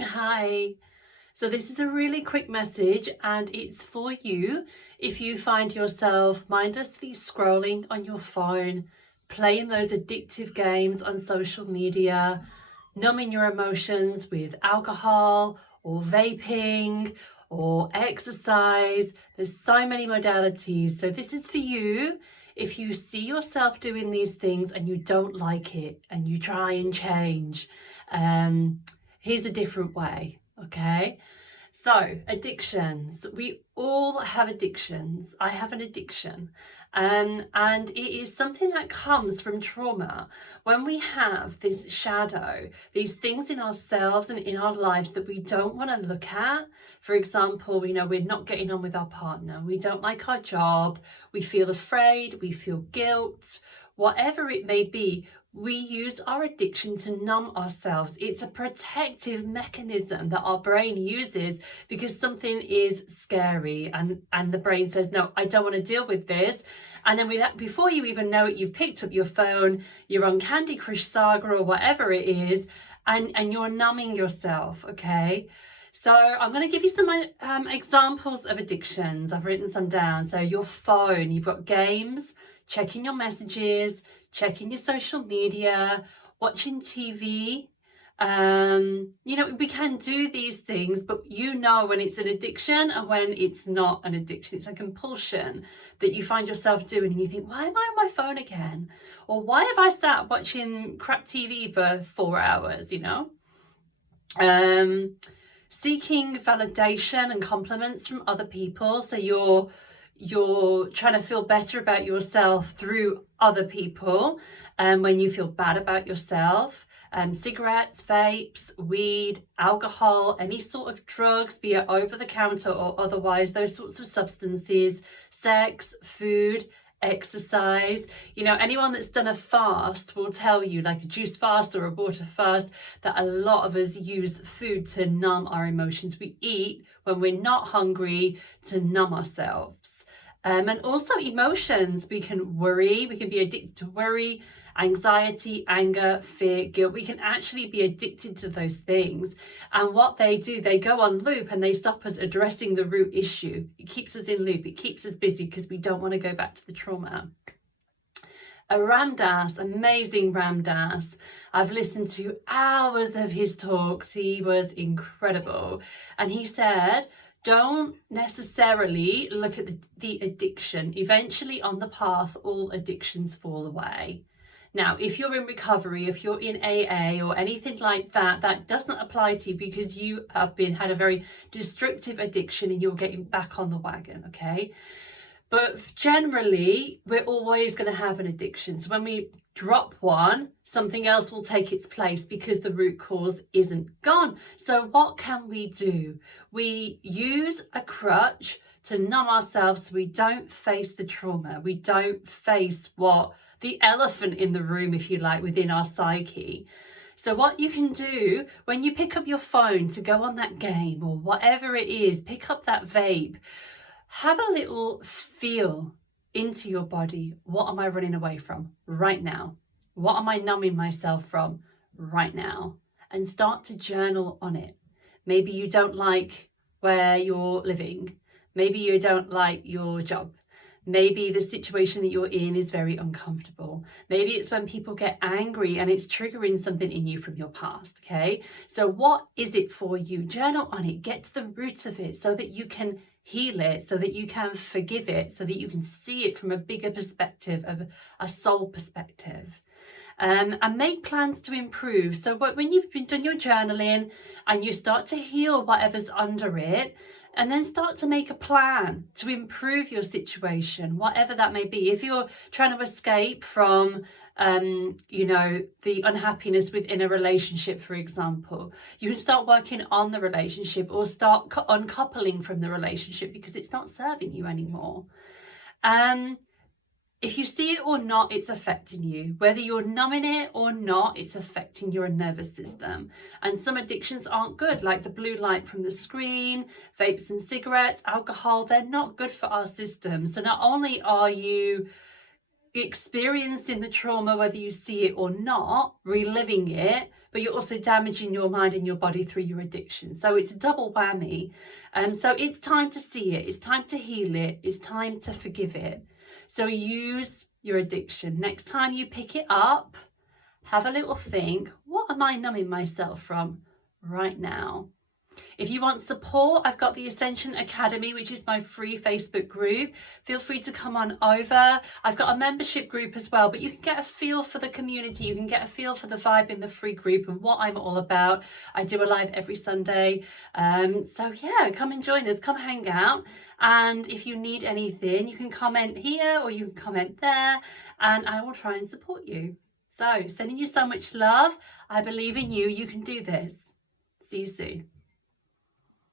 Hi. So this is a really quick message and it's for you if you find yourself mindlessly scrolling on your phone, playing those addictive games on social media, numbing your emotions with alcohol or vaping or exercise. There's so many modalities. So this is for you if you see yourself doing these things and you don't like it and you try and change. Here's a different way, okay? So, addictions. We all have addictions. I have an addiction. And it is something that comes from trauma. When we have this shadow, these things in ourselves and in our lives that we don't want to look at. For example, we're not getting on with our partner. We don't like our job. We feel afraid. We feel guilt. Whatever it may be, we use our addiction to numb ourselves. It's a protective mechanism that our brain uses because something is scary and the brain says, no, I don't want to deal with this. And then before you even know it, you've picked up your phone, you're on Candy Crush Saga or whatever it is, and you're numbing yourself, okay? So I'm going to give you some examples of addictions. I've written some down. So your phone, you've got games, checking your messages, checking your social media, watching TV. We can do these things, but when it's an addiction and when it's not an addiction. It's a compulsion that you find yourself doing and you think, why am I on my phone again? Or why have I sat watching crap TV for 4 hours, Seeking validation and compliments from other people. So you're trying to feel better about yourself through other people, and when you feel bad about yourself. Cigarettes, vapes, weed, alcohol, any sort of drugs, be it over the counter or otherwise, those sorts of substances, sex, food, exercise. Anyone that's done a fast will tell you, like a juice fast or a water fast, that a lot of us use food to numb our emotions. We eat when we're not hungry to numb ourselves. And also emotions. We can worry, we can be addicted to worry, anxiety, anger, fear, guilt. We can actually be addicted to those things. And what they do, they go on loop and they stop us addressing the root issue. It keeps us in loop. It keeps us busy because we don't want to go back to the trauma. A Ram Dass, amazing Ram Dass. I've listened to hours of his talks. He was incredible. And he said, don't necessarily look at the addiction. Eventually on the path, all addictions fall away. Now, if you're in recovery, if you're in AA or anything like that, that doesn't apply to you because you have had a very destructive addiction and you're getting back on the wagon, okay? But generally, we're always going to have an addiction. So when we drop one, something else will take its place because the root cause isn't gone. So what can we do? We use a crutch to numb ourselves so we don't face the trauma. We don't face the elephant in the room, if you like, within our psyche. So what you can do when you pick up your phone to go on that game or whatever it is, pick up that vape, have a little feel into your body. What am I running away from right now? What am I numbing myself from right now? And start to journal on it. Maybe you don't like where you're living. Maybe you don't like your job. Maybe the situation that you're in is very uncomfortable. Maybe it's when people get angry and it's triggering something in you from your past, okay? So what is it for you? Journal on it. Get to the root of it so that you can heal it, so that you can forgive it, so that you can see it from a bigger perspective, of a soul perspective. And make plans to improve. So when you've done your journaling and you start to heal whatever's under it, and then start to make a plan to improve your situation, whatever that may be. If you're trying to escape from, the unhappiness within a relationship, for example, you can start working on the relationship or start uncoupling from the relationship because it's not serving you anymore. If you see it or not, it's affecting you. Whether you're numbing it or not, it's affecting your nervous system. And some addictions aren't good, like the blue light from the screen, vapes and cigarettes, alcohol. They're not good for our system. So not only are you experiencing the trauma, whether you see it or not, reliving it, but you're also damaging your mind and your body through your addiction. So it's a double whammy. So it's time to see it. It's time to heal it. It's time to forgive it. So use your addiction. Next time you pick it up, have a little think, what am I numbing myself from right now? If you want support, I've got the Ascension Academy, which is my free Facebook group. Feel free to come on over. I've got a membership group as well, but you can get a feel for the community. You can get a feel for the vibe in the free group and what I'm all about. I do a live every Sunday. So yeah, come and join us, come hang out. And if you need anything, you can comment here or you can comment there and I will try and support you. So sending you so much love. I believe in you. You can do this. See you soon.